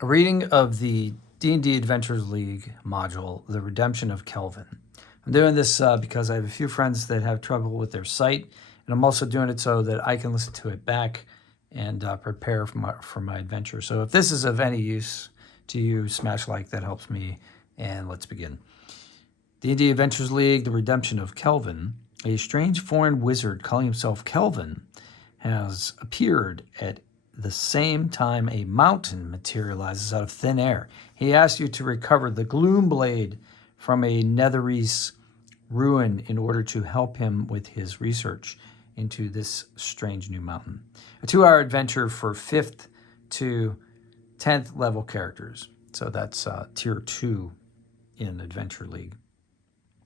A reading of the D&D Adventures League module, The Redemption of Kelvan. I'm doing this because I have a few friends that have trouble with their site, and I'm also doing it so that I can listen to it back and prepare for my adventure. So if this is of any use to you, smash like, that helps me, and let's begin. D&D Adventures League, The Redemption of Kelvan. A strange foreign wizard calling himself Kelvan has appeared at the same time a mountain materializes out of thin air. He asks you to recover the Gloom Blade from a Netherese ruin in order to help him with his research into this strange new mountain. A 2-hour adventure for 5th to 10th level characters. So that's tier 2 in Adventure League.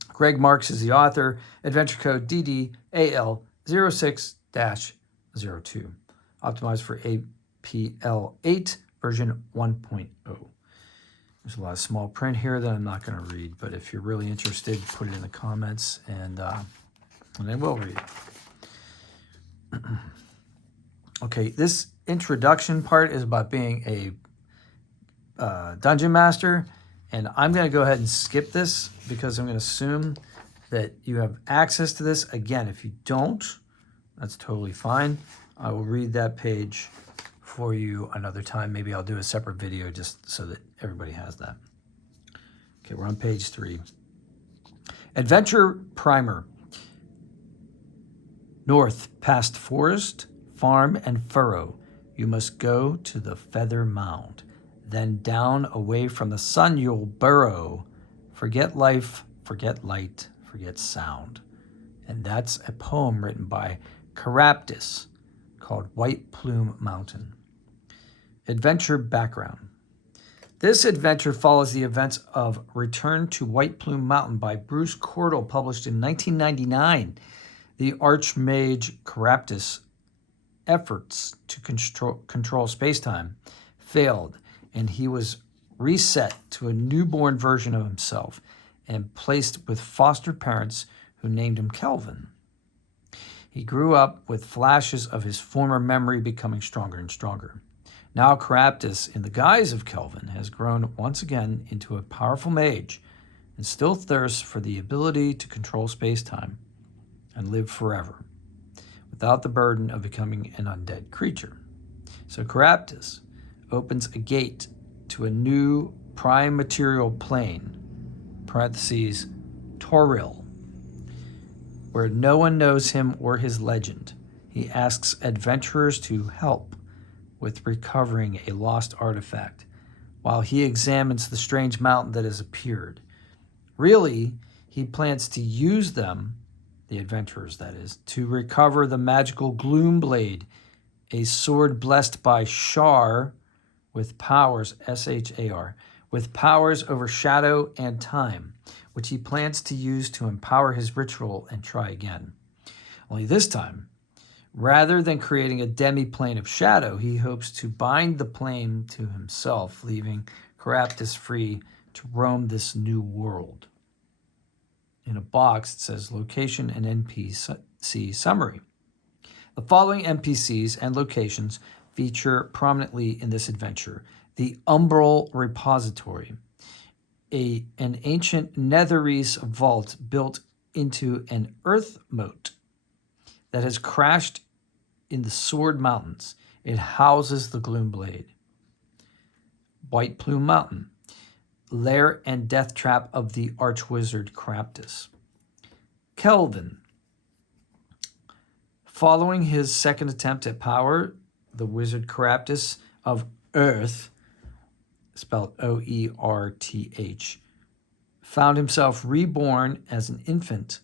Greg Marks is the author. Adventure code DDAL06-02. Optimized for APL8 version 1.0. There's a lot of small print here that I'm not going to read, but if you're really interested, put it in the comments, and I will read it. Okay, this introduction part is about being a dungeon master, and I'm going to go ahead and skip this because I'm going to assume that you have access to this. Again, if you don't, that's totally fine. I will read that page for you another time. Maybe I'll do a separate video just so that everybody has that. Okay, we're on page 3. Adventure Primer. North, past forest, farm, and furrow, you must go to the Feather Mound. Then down away from the sun you'll burrow. Forget life, forget light, forget sound. And that's a poem written by Caraptus called White Plume Mountain. Adventure background. This adventure follows the events of Return to White Plume Mountain by Bruce Cordell, published in 1999. The Archmage Caraptus' efforts to control space-time failed, and he was reset to a newborn version of himself and placed with foster parents who named him Kelvan. He grew up with flashes of his former memory becoming stronger and stronger. Now Caraptus, in the guise of Kelvan, has grown once again into a powerful mage and still thirsts for the ability to control space-time and live forever without the burden of becoming an undead creature. So Caraptus opens a gate to a new prime material plane, parentheses, Toril, where no one knows him or his legend. He asks adventurers to help with recovering a lost artifact while he examines the strange mountain that has appeared. Really, he plans to use them, the adventurers that is, to recover the magical Gloom Blade, a sword blessed by Shar with powers, S-H-A-R, with powers over shadow and time, which he plans to use to empower his ritual and try again. Only this time, rather than creating a demi-plane of shadow, he hopes to bind the plane to himself, leaving Caraptus free to roam this new world. In a box, it says Location and NPC Summary. The following NPCs and locations feature prominently in this adventure. The Umbral Repository, an ancient Netherese vault built into an earth moat that has crashed in the Sword Mountains. It houses the Gloom Blade. White Plume Mountain, lair and death trap of the Archwizard Caraptus. Kelvan, following his second attempt at power, the Wizard Caraptus of Earth, spelled O-E-R-T-H, found himself reborn as an infant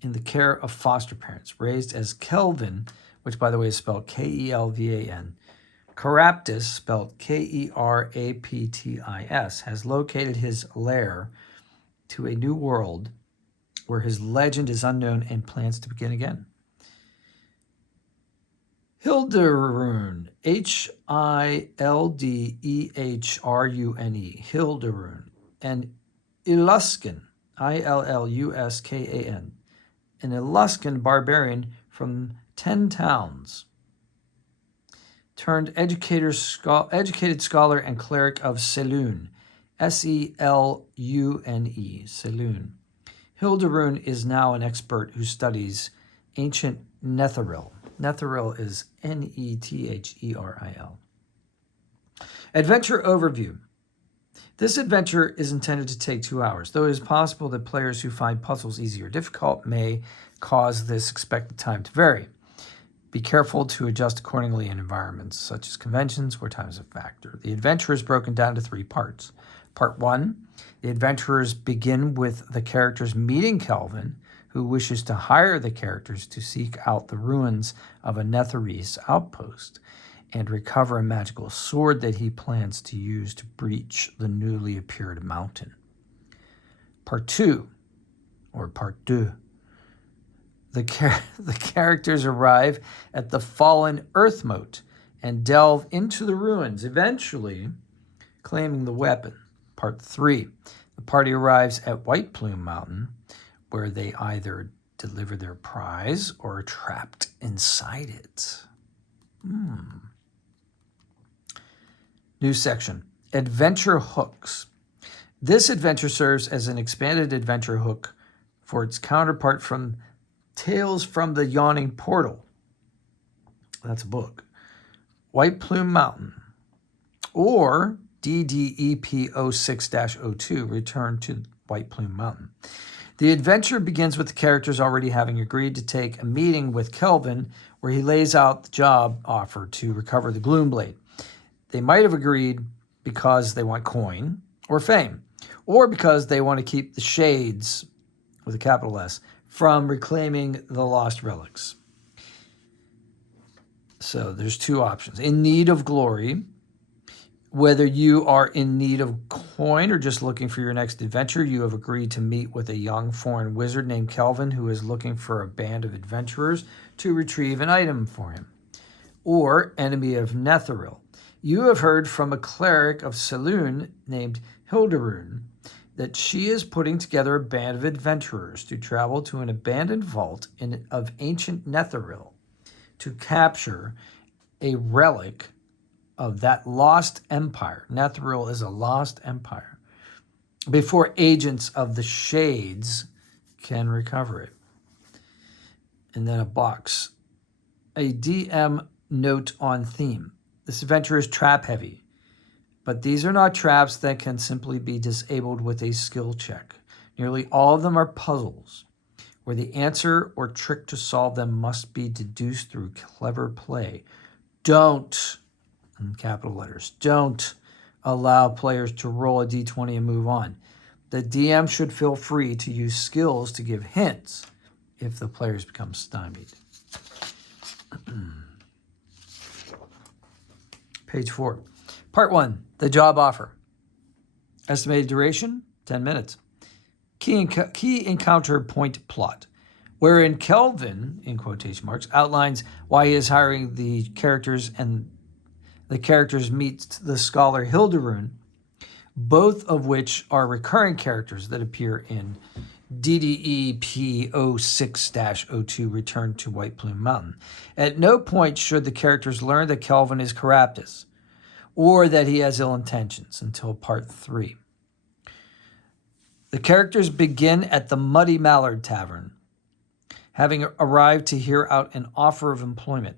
in the care of foster parents, raised as Kelvan, which by the way is spelled K-E-L-V-A-N. Caraptus, spelled K-E-R-A-P-T-I-S, has located his lair to a new world where his legend is unknown and plans to begin again. Hilderune, H-I-L-D-E-H-R-U-N-E, Hilderune, and Iluskan, I-L-L-U-S-K-A-N, an Eluskan barbarian from 10 towns. turned educated scholar and cleric of Selûne, Selune, Selûne. Hilderun is now an expert who studies ancient Netheril. Netheril is Netheril. Adventure overview. This adventure is intended to take 2 hours, though it is possible that players who find puzzles easy or difficult may cause this expected time to vary. Be careful to adjust accordingly in environments such as conventions where time is a factor. The adventure is broken down to 3 parts. Part 1, the adventurers begin with the characters meeting Kelvan, who wishes to hire the characters to seek out the ruins of a Netherese outpost and recover a magical sword that he plans to use to breach the newly appeared mountain. Part 2, or Part 2, the characters arrive at the fallen Earth Moat and delve into the ruins, eventually claiming the weapon. Part 3, the party arrives at White Plume Mountain, where they either deliver their prize or are trapped inside it. New section, Adventure Hooks. This adventure serves as an expanded adventure hook for its counterpart from Tales from the Yawning Portal. That's a book. White Plume Mountain. Or DDEP 06-02, Return to White Plume Mountain. The adventure begins with the characters already having agreed to take a meeting with Kelvan, where he lays out the job offer to recover the Gloomblade. They might have agreed because they want coin or fame, or because they want to keep the Shades, with a capital S, from reclaiming the lost relics. So there's 2 options. In need of glory, whether you are in need of coin or just looking for your next adventure, you have agreed to meet with a young foreign wizard named Kelvan who is looking for a band of adventurers to retrieve an item for him. Or enemy of Netheril. You have heard from a cleric of Selûne named Hilderun that she is putting together a band of adventurers to travel to an abandoned vault of ancient Netheril to capture a relic of that lost empire. Netheril is a lost empire, before agents of the Shades can recover it. And then a box. A DM note on theme. This adventure is trap heavy, but these are not traps that can simply be disabled with a skill check. Nearly all of them are puzzles, where the answer or trick to solve them must be deduced through clever play. Don't, in capital letters, don't allow players to roll a d20 and move on. The DM should feel free to use skills to give hints if the players become stymied. Page 4. Part 1, the job offer. Estimated duration, 10 minutes. Key encounter point plot, wherein Kelvan, in quotation marks, outlines why he is hiring the characters, and the characters meet the scholar Hilderun, both of which are recurring characters that appear in DDEP 06-02, Return to White Plume Mountain. At no point should the characters learn that Kelvan is Caraptus, or that he has ill intentions, until Part 3. The characters begin at the Muddy Mallard Tavern, having arrived to hear out an offer of employment.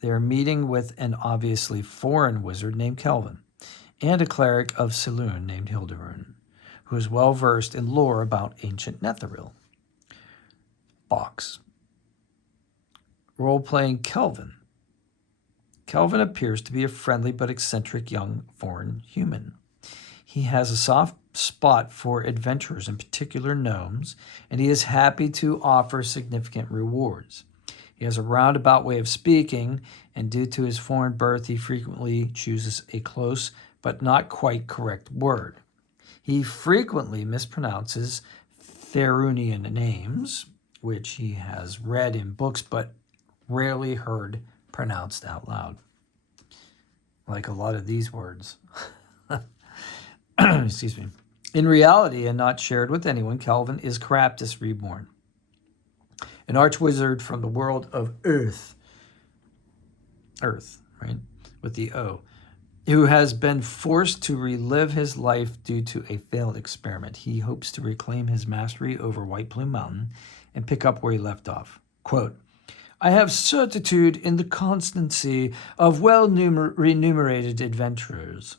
They are meeting with an obviously foreign wizard named Kelvan, and a cleric of Selûne named Hilderun, who is well versed in lore about ancient Netheril. Box. Role-playing Kelvan. Kelvan appears to be a friendly but eccentric young foreign human. He has a soft spot for adventurers, in particular gnomes, and he is happy to offer significant rewards. He has a roundabout way of speaking, and due to his foreign birth, he frequently chooses a close but not quite correct word. He frequently mispronounces Faerunian names, which he has read in books but rarely heard pronounced out loud. Like a lot of these words. Excuse me. In reality, and not shared with anyone, Kelvan is Caraptus reborn, an archwizard from the world of Earth, right? with the O, who has been forced to relive his life due to a failed experiment. He hopes to reclaim his mastery over White Plume Mountain and pick up where he left off. Quote, I have certitude in the constancy of well-remunerated adventurers.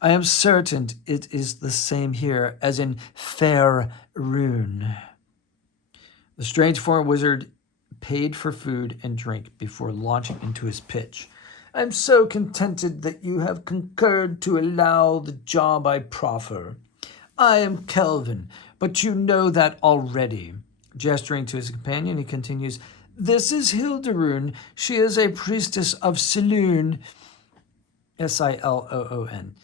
I am certain it is the same here as in Fair Rune. The strange foreign wizard paid for food and drink before launching into his pitch. I am so contented that you have concurred to allow the job I proffer. I am Kelvan, but you know that already. Gesturing to his companion, he continues, This is Hilderoon. She is a priestess of Siloon, Siloon,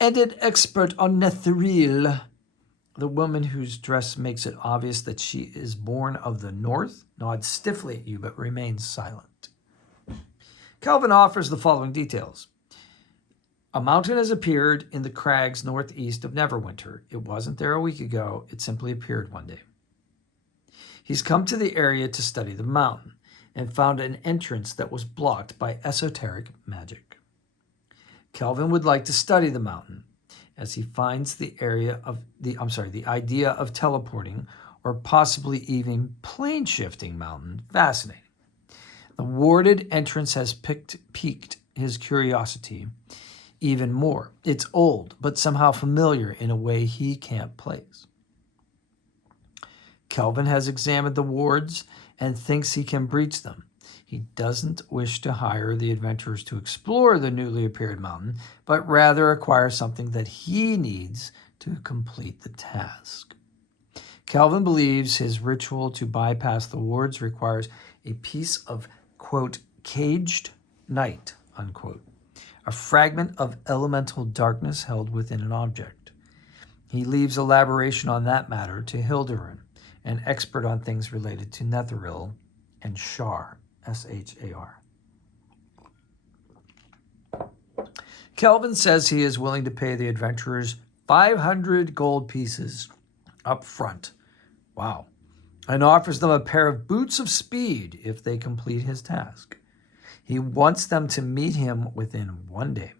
and an expert on Netheril. The woman whose dress makes it obvious that she is born of the north nods stiffly at you but remains silent. Kelvan offers the following details. A mountain has appeared in the crags northeast of Neverwinter. It wasn't there a week ago. It simply appeared one day. He's come to the area to study the mountain and found an entrance that was blocked by esoteric magic. Kelvan would like to study the mountain as he finds the idea of teleporting or possibly even plane shifting mountain fascinating. The warded entrance has piqued his curiosity even more. It's old, but somehow familiar in a way he can't place. Kelvan has examined the wards and thinks he can breach them. He doesn't wish to hire the adventurers to explore the newly appeared mountain, but rather acquire something that he needs to complete the task. Kelvan believes his ritual to bypass the wards requires a piece of, quote, caged night, unquote, a fragment of elemental darkness held within an object. He leaves elaboration on that matter to Hilderoon, an expert on things related to Netheril and Shar, S-H-A-R. Kelvan says he is willing to pay the adventurers 500 gold pieces up front. Wow. And offers them a pair of boots of speed if they complete his task. He wants them to meet him within 1 day.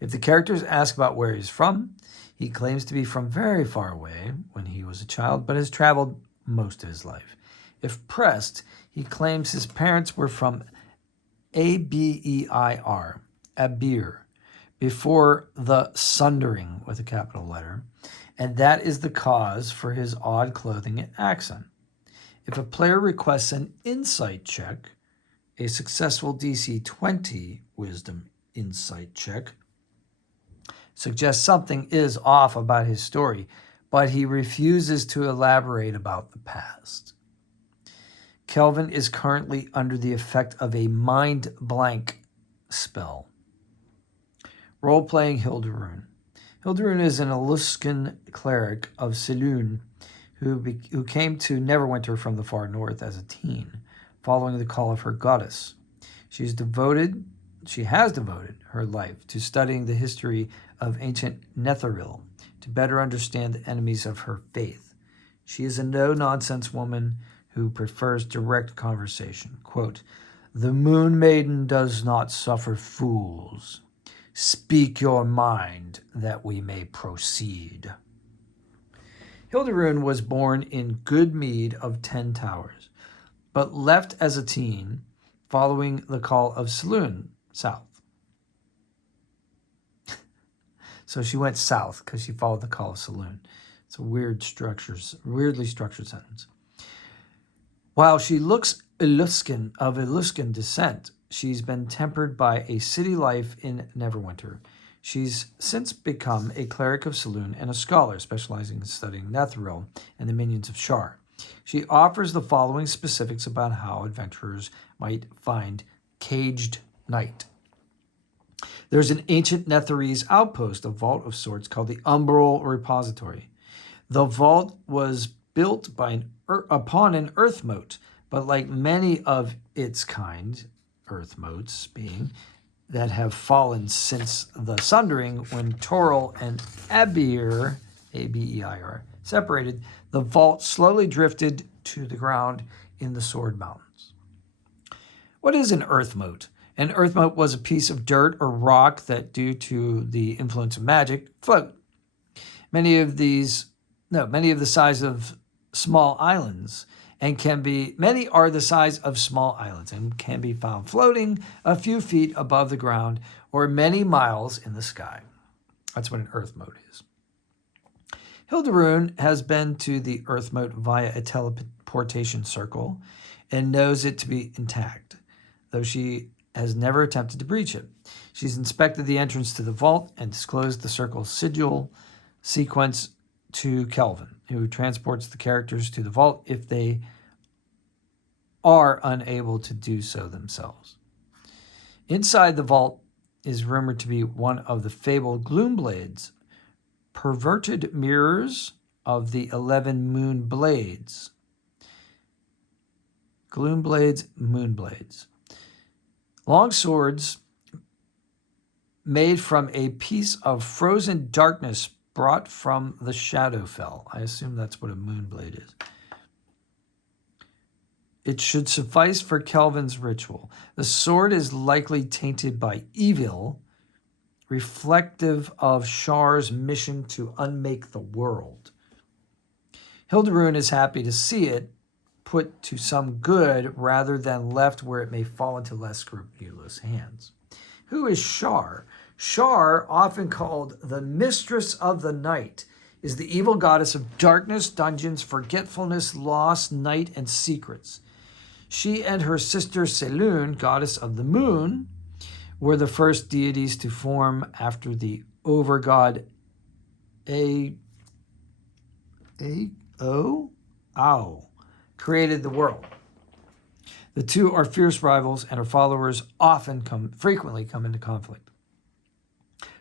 If the characters ask about where he's from, he claims to be from very far away when he was a child, but has traveled most of his life. If pressed, he claims his parents were from Abeir, Abir, before the Sundering with a capital letter, and that is the cause for his odd clothing and accent. If a player requests an insight check, a successful DC 20 wisdom insight check suggests something is off about his story, but he refuses to elaborate about the past. Kelvan is currently under the effect of a mind blank spell. Role-playing Hilderoon. Hilderoon is an Eluskan cleric of Siloon who came to Neverwinter from the far north as a teen, following the call of her goddess. She has devoted her life to studying the history of ancient Netheril to better understand the enemies of her faith. She is a no-nonsense woman who prefers direct conversation. Quote, "The Moon Maiden does not suffer fools. Speak your mind that we may proceed." Hilderoon was born in Goodmead of 10 Towers, but left as a teen following the call of Siloon south. So she went south because she followed the call of Siloon. It's a weirdly structured sentence. While she looks of Eluskan descent, she's been tempered by a city life in Neverwinter. She's since become a cleric of Siloon and a scholar specializing in studying Netheril and the minions of Shar. She offers the following specifics about how adventurers might find caged night. There's an ancient Netherese outpost, a vault of sorts, called the Umbral Repository. The vault was built upon an earth moat, but like many of its kind, earth moats being, that have fallen since the Sundering when Toril and Abeir, A-B-E-I-R, separated, the vault slowly drifted to the ground in the Sword Mountains. What is an earth moat? An earth mote was a piece of dirt or rock that, due to the influence of magic, float. Many of the size of small islands many are the size of small islands and can be found floating a few feet above the ground or many miles in the sky. That's what an earth mote is. Hilderoon has been to the earth mote via a teleportation circle and knows it to be intact, though she has never attempted to breach it. She's inspected the entrance to the vault and disclosed the circle's sigil sequence to Kelvan, who transports the characters to the vault if they are unable to do so themselves. Inside the vault is rumored to be one of the fabled Gloomblades, perverted mirrors of the 11 moon blades. Gloomblades, moonblades. Long swords made from a piece of frozen darkness brought from the Shadowfell. I assume that's what a moonblade is. It should suffice for Kelvan's ritual. The sword is likely tainted by evil, reflective of Shar's mission to unmake the world. Hilderoon is happy to see it put to some good rather than left where it may fall into less scrupulous hands. Who is Shar? Shar, often called the Mistress of the Night, is the evil goddess of darkness, dungeons, forgetfulness, loss, night, and secrets. She and her sister Selûne, goddess of the moon, were the first deities to form after the overgod Ao created the world. The two are fierce rivals, and her followers frequently come into conflict.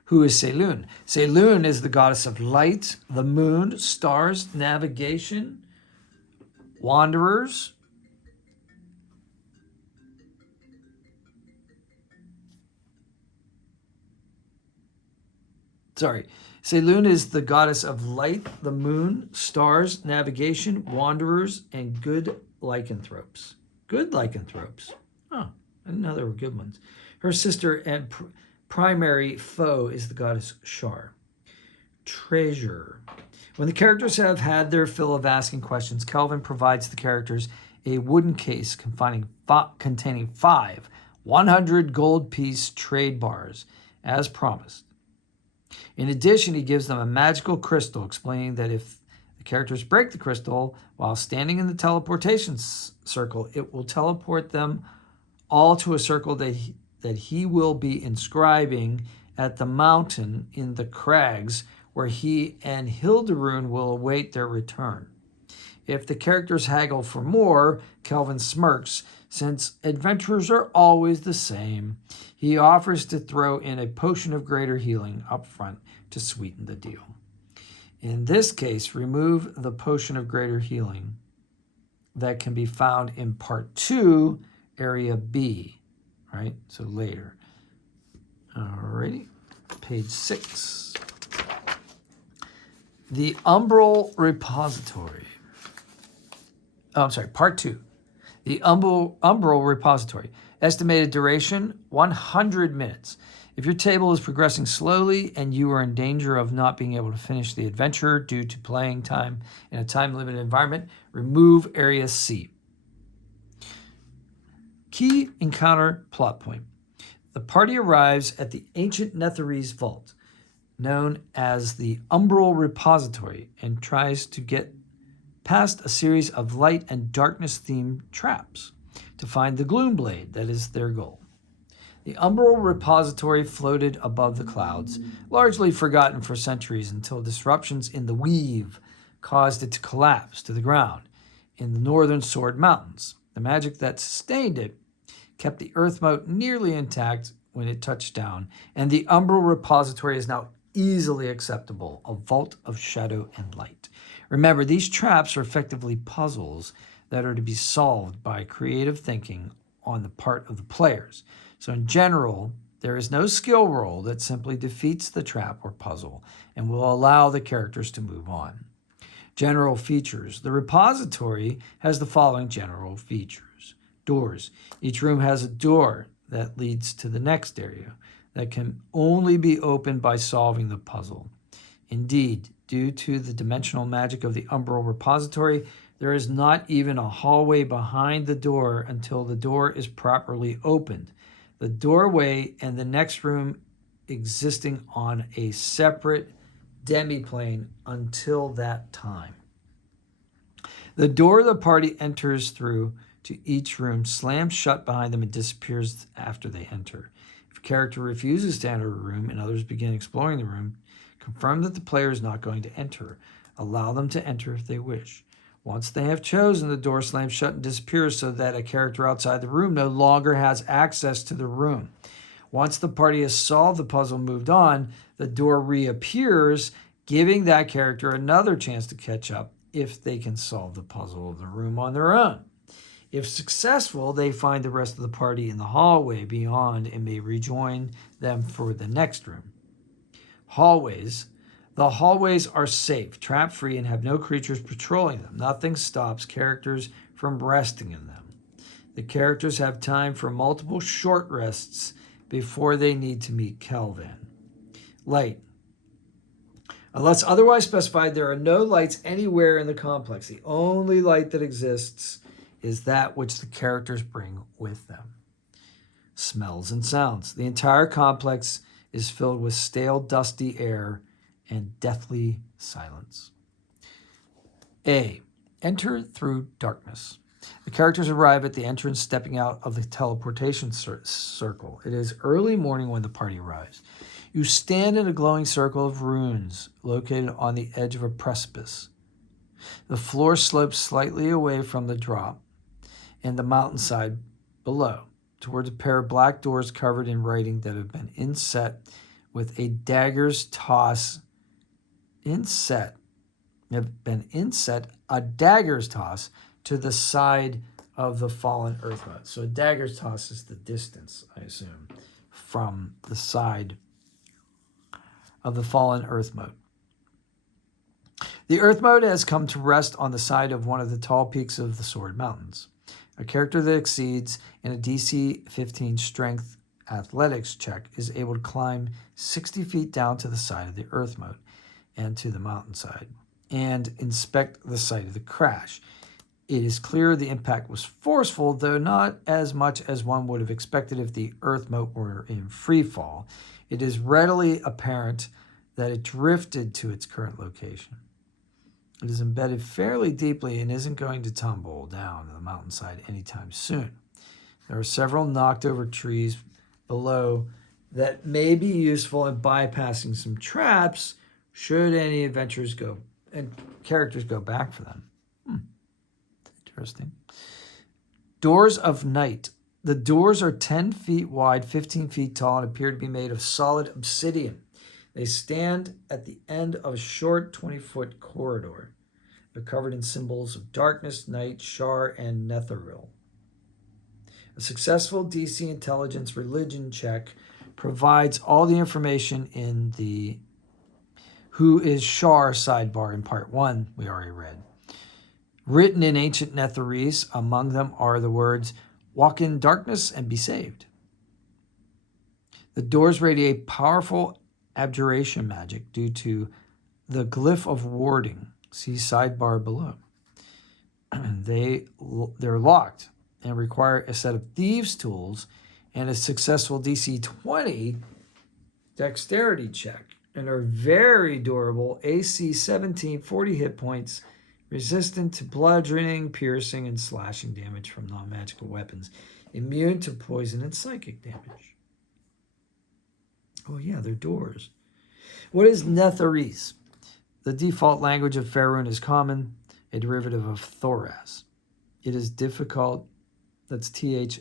Who is Selûne? Selûne is the goddess of light, the moon, stars, navigation, wanderers. Selûne is the goddess of light, the moon, stars, navigation, wanderers, and good lycanthropes. Good lycanthropes. Oh, I didn't know there were good ones. Her sister and primary foe is the goddess Shar. Treasure. When the characters have had their fill of asking questions, Kelvan provides the characters a wooden case containing 5 100 gold piece trade bars, as promised. In addition, he gives them a magical crystal, explaining that if the characters break the crystal while standing in the teleportation circle, it will teleport them all to a circle that he will be inscribing at the mountain in the crags, where he and Hilderoon will await their return. If the characters haggle for more, Kelvan smirks, since adventurers are always the same. He offers to throw in a potion of greater healing up front to sweeten the deal. In this case, remove the potion of greater healing that can be found in Part 2, Area B, right? So later. Alrighty, page 6. The Umbral Repository. Part 2. The Umbral Repository. Estimated duration, 100 minutes. If your table is progressing slowly and you are in danger of not being able to finish the adventure due to playing time in a time-limited environment, remove Area C. Key encounter plot point. The party arrives at the ancient Netherese vault, known as the Umbral Repository, and tries to get past a series of light and darkness-themed traps to find the Gloomblade that is their goal. The Umbral Repository floated above the clouds, largely forgotten for centuries until disruptions in the weave caused it to collapse to the ground in the northern Sword Mountains. The magic that sustained it kept the Earth Mote nearly intact when it touched down, and the Umbral Repository is now easily accessible, a vault of shadow and light. Remember, these traps are effectively puzzles that are to be solved by creative thinking on the part of the players. So in general, there is no skill roll that simply defeats the trap or puzzle and will allow the characters to move on. General features. The repository has the following general features. Doors. Each room has a door that leads to the next area that can only be opened by solving the puzzle. Indeed, due to the dimensional magic of the Umbral Repository, there is not even a hallway behind the door until the door is properly opened. The doorway and the next room existing on a separate demiplane until that time. The door the party enters through to each room slams shut behind them and disappears after they enter. If a character refuses to enter a room and others begin exploring the room, confirm that the player is not going to enter. Allow them to enter if they wish. Once they have chosen, the door slams shut and disappears so that a character outside the room no longer has access to the room. Once the party has solved the puzzle and moved on, the door reappears, giving that character another chance to catch up if they can solve the puzzle of the room on their own. If successful, they find the rest of the party in the hallway beyond and may rejoin them for the next room. Hallways. The hallways are safe, trap-free, and have no creatures patrolling them. Nothing stops characters from resting in them. The characters have time for multiple short rests before they need to meet Kelvan. Light. Unless otherwise specified, there are no lights anywhere in the complex. The only light that exists is that which the characters bring with them. Smells and sounds. The entire complex is filled with stale, dusty air and deathly silence. A. Enter through darkness. The characters arrive at the entrance, stepping out of the teleportation circle. It is early morning when the party arrives. You stand in a glowing circle of runes located on the edge of a precipice. The floor slopes slightly away from the drop and the mountainside below, towards a pair of black doors covered in writing that have been inset with a dagger's toss. A dagger's toss to the side of the fallen earth mote. So a dagger's toss is the distance, I assume, from the side of the fallen earth mote. The earth mote has come to rest on the side of one of the tall peaks of the Sword Mountains. A character that exceeds in a DC 15 strength athletics check is able to climb 60 feet down to the side of the earth mote and to the mountainside and inspect the site of the crash. It is clear the impact was forceful, though not as much as one would have expected if the earth mote were in free fall. It is readily apparent that it drifted to its current location. It is embedded fairly deeply and isn't going to tumble down the mountainside anytime soon. There are several knocked over trees below that may be useful in bypassing some traps should any adventurers go and characters go back for them. Interesting. Doors of Night. The doors are 10 feet wide, 15 feet tall, and appear to be made of solid obsidian. They stand at the end of a short 20-foot corridor. They're covered in symbols of darkness, night, Shar, and Netheril. A successful DC Intelligence Religion check provides all the information in the Who is Shar sidebar in Part 1 we already read. Written in ancient Netherese, among them are the words, "Walk in darkness and be saved." The doors radiate powerful abjuration magic due to the glyph of warding. See sidebar below. They're locked and require a set of thieves' tools and a successful DC 20 dexterity check, and are very durable, AC 17, 40 hit points, resistant to bludgeoning, piercing, and slashing damage from non-magical weapons, immune to poison and psychic damage. Oh yeah, they're doors. What is Netherese? The default language of Faerun is Common, a derivative of Thoras. It is difficult, that's Thorass.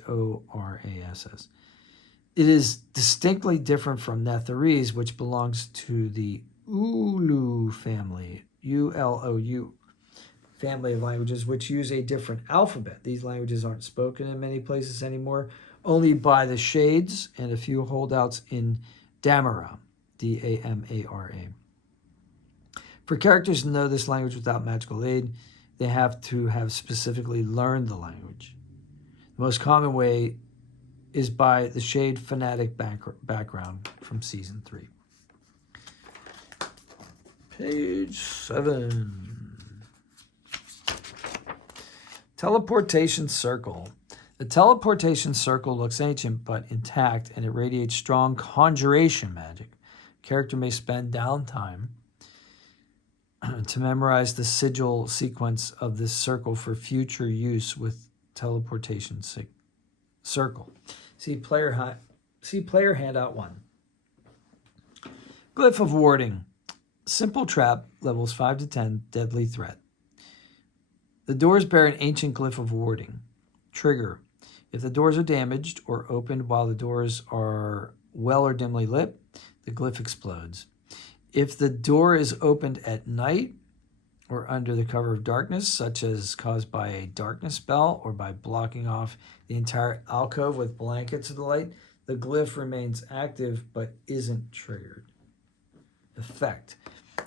It is distinctly different from Netherese, which belongs to the Ulu family, Ulou family of languages, which use a different alphabet. These languages aren't spoken in many places anymore, only by the Shades and a few holdouts in Damara, Damara. For characters to know this language without magical aid, they have to have specifically learned the language. The most common way is by the Shade Fanatic background from season 3. Page 7. Teleportation Circle. The teleportation circle looks ancient but intact, and it radiates strong conjuration magic. Character may spend downtime to memorize the sigil sequence of this circle for future use with teleportation circle. See player handout 1. Glyph of Warding. Simple trap, levels 5 to 10, deadly threat. The doors bear an ancient glyph of warding. Trigger. If the doors are damaged or opened while the doors are well or dimly lit, the glyph explodes. If the door is opened at night or under the cover of darkness, such as caused by a darkness spell or by blocking off the entire alcove with blankets of the light, the glyph remains active but isn't triggered. Effect.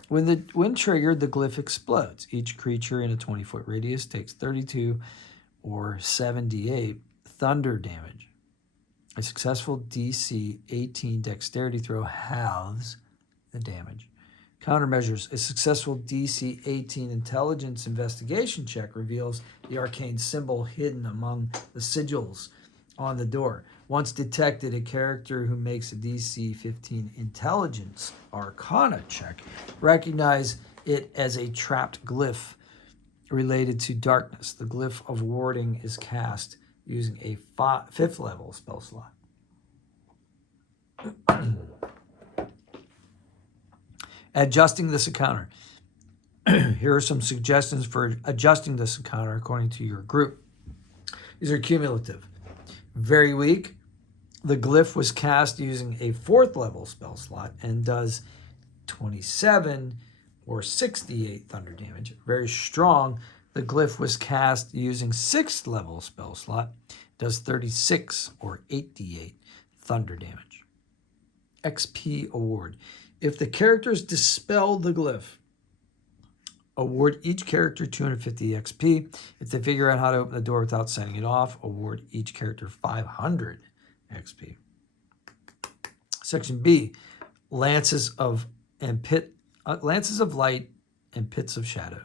When triggered, the glyph explodes. Each creature in a 20-foot radius takes 32 or 78 thunder damage. A successful DC 18 dexterity throw halves the damage. Countermeasures. A successful DC 18 intelligence investigation check reveals the arcane symbol hidden among the sigils on the door. Once detected, a character who makes a DC 15 intelligence arcana check recognize it as a trapped glyph related to darkness. The glyph of warding is cast using a 5th level spell slot. Adjusting this encounter. Here are some suggestions for adjusting this encounter according to your group. These are cumulative. Very weak. The glyph was cast using a 4th level spell slot and does 27 or 68 thunder damage. Very strong. The glyph was cast using 6th level spell slot, does 36 or 88 thunder damage. XP award. If the characters dispel the glyph, award each character 250 XP. If they figure out how to open the door without setting it off, award each character 500 XP. Section B, lances of light and pits of shadow.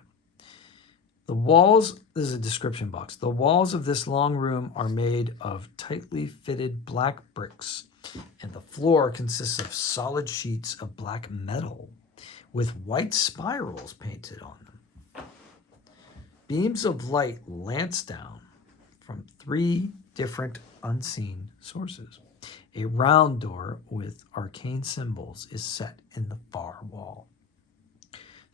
The walls, this is a description box. The walls of this long room are made of tightly fitted black bricks, and the floor consists of solid sheets of black metal with white spirals painted on them. Beams of light lance down from 3 different unseen sources. A round door with arcane symbols is set in the far wall.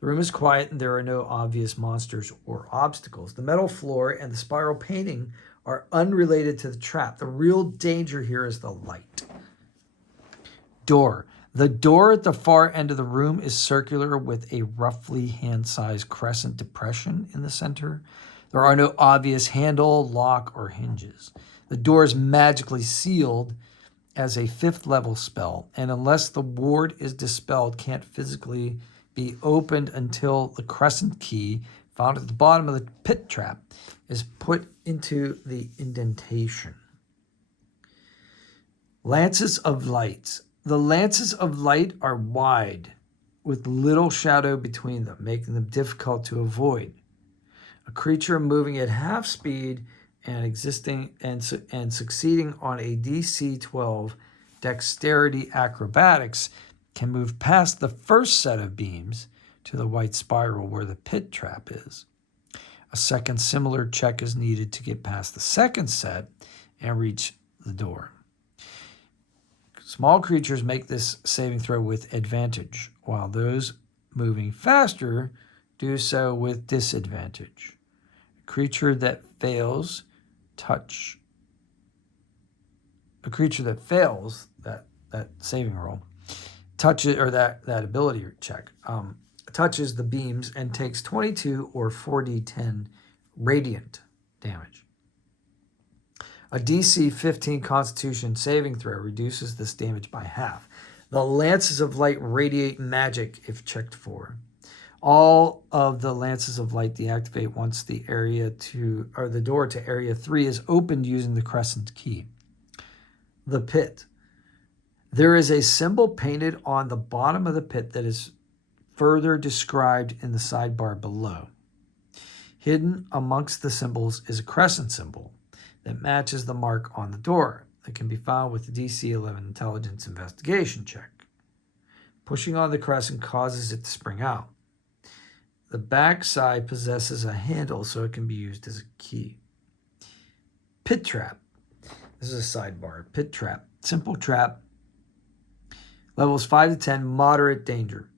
The room is quiet and there are no obvious monsters or obstacles. The metal floor and the spiral painting are unrelated to the trap. The real danger here is the light. Door. The door at the far end of the room is circular with a roughly hand-sized crescent depression in the center. There are no obvious handle, lock, or hinges. The door is magically sealed as a 5th level spell, and unless the ward is dispelled, can't physically be opened until the crescent key found at the bottom of the pit trap is put into the indentation. Lances of light. The lances of light are wide, with little shadow between them, making them difficult to avoid. A creature moving at half speed and succeeding on a DC 12 dexterity acrobatics can move past the first set of beams to the white spiral where the pit trap is. A second similar check is needed to get past the second set and reach the door. Small creatures make this saving throw with advantage, while those moving faster do so with disadvantage. A creature that fails that saving roll touches, or that ability check, touches the beams and takes 22 or 4d10 radiant damage. A DC 15 Constitution saving throw reduces this damage by half. The lances of light radiate magic if checked for. All of the lances of light deactivate once the door to area 3 is opened using the crescent key. the pit. There is a symbol painted on the bottom of the pit that is further described in the sidebar below. Hidden amongst the symbols is a crescent symbol that matches the mark on the door that can be found with the DC 11 intelligence investigation check. Pushing on the crescent causes it to spring out. The back side possesses a handle so it can be used as a key. Pit trap. This is a sidebar. Pit trap. Simple trap. Levels 5 to 10, moderate danger.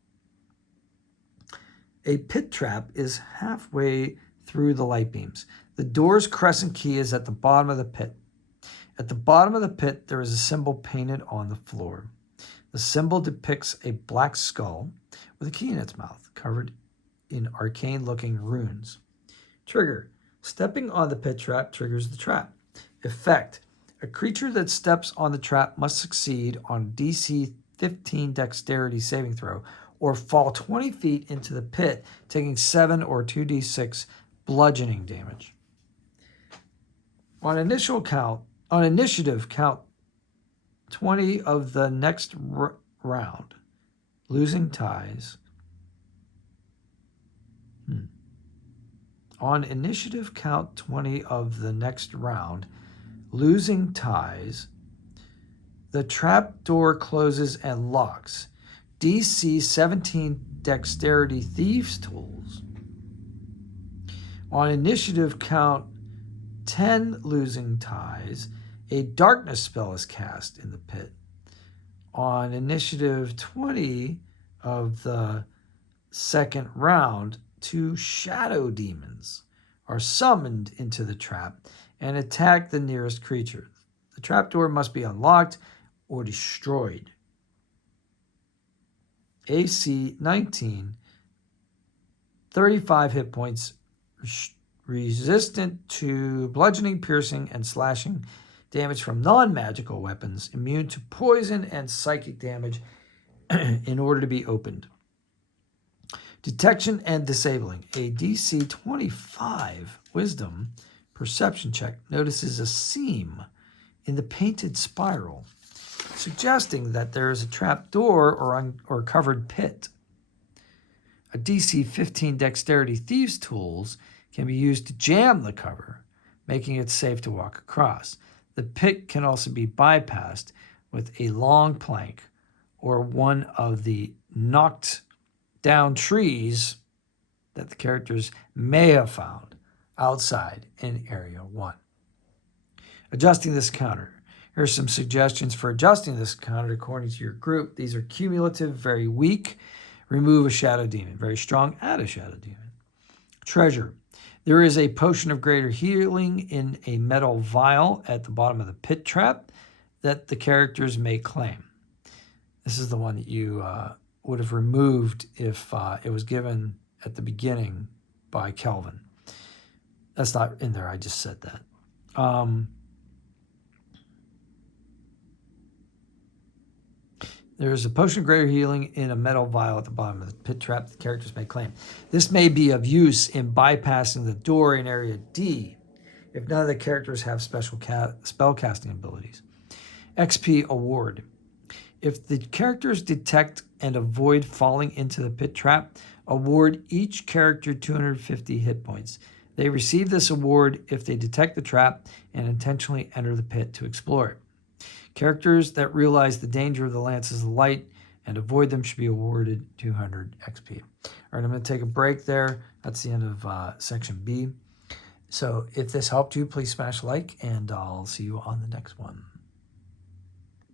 A pit trap is halfway through the light beams. The door's crescent key is at the bottom of the pit. At the bottom of the pit, there is a symbol painted on the floor. The symbol depicts a black skull with a key in its mouth, covered in arcane-looking runes. Trigger. Stepping on the pit trap triggers the trap. Effect. A creature that steps on the trap must succeed on DC 15 dexterity saving throw or fall 20 feet into the pit, taking 7 or 2d6 bludgeoning damage. On initiative, count 20 of the next round. Losing ties. On initiative, count 20 of the next round. Losing ties. The trap door closes and locks. DC 17 dexterity thieves tools. On initiative, count 10 losing ties. A darkness spell is cast in the pit. On initiative 20 of the second round, 2 shadow demons are summoned into the trap and attack the nearest creature. The trapdoor must be unlocked or destroyed. AC 19, 35 hit points, resistant to bludgeoning, piercing, and slashing damage from non-magical weapons, immune to poison and psychic damage in order to be opened. Detection and disabling. A DC 25 wisdom perception check notices a seam in the painted spiral, suggesting that there is a trap door or covered pit. A DC 15 dexterity thieves tools can be used to jam the cover, making it safe to walk across. The pit can also be bypassed with a long plank or one of the knocked down trees that the characters may have found outside in Area 1. Adjusting this counter. Here are some suggestions for adjusting this counter according to your group. These are cumulative, very weak. Remove a shadow demon. Very strong, add a shadow demon. Treasure. There is a potion of greater healing in a metal vial at the bottom of the pit trap that the characters may claim. This is the one that you would have removed if it was given at the beginning by Kelvan. That's not in there, I just said that. There is a potion of greater healing in a metal vial at the bottom of the pit trap that the characters may claim. This may be of use in bypassing the door in Area D if none of the characters have special spell casting abilities. XP award. If the characters detect and avoid falling into the pit trap, award each character 250 hit points. They receive this award if they detect the trap and intentionally enter the pit to explore it. Characters that realize the danger of the lances of light and avoid them should be awarded 200 XP. All right, I'm going to take a break there. That's the end of Section B. So if this helped you, please smash like, and I'll see you on the next one.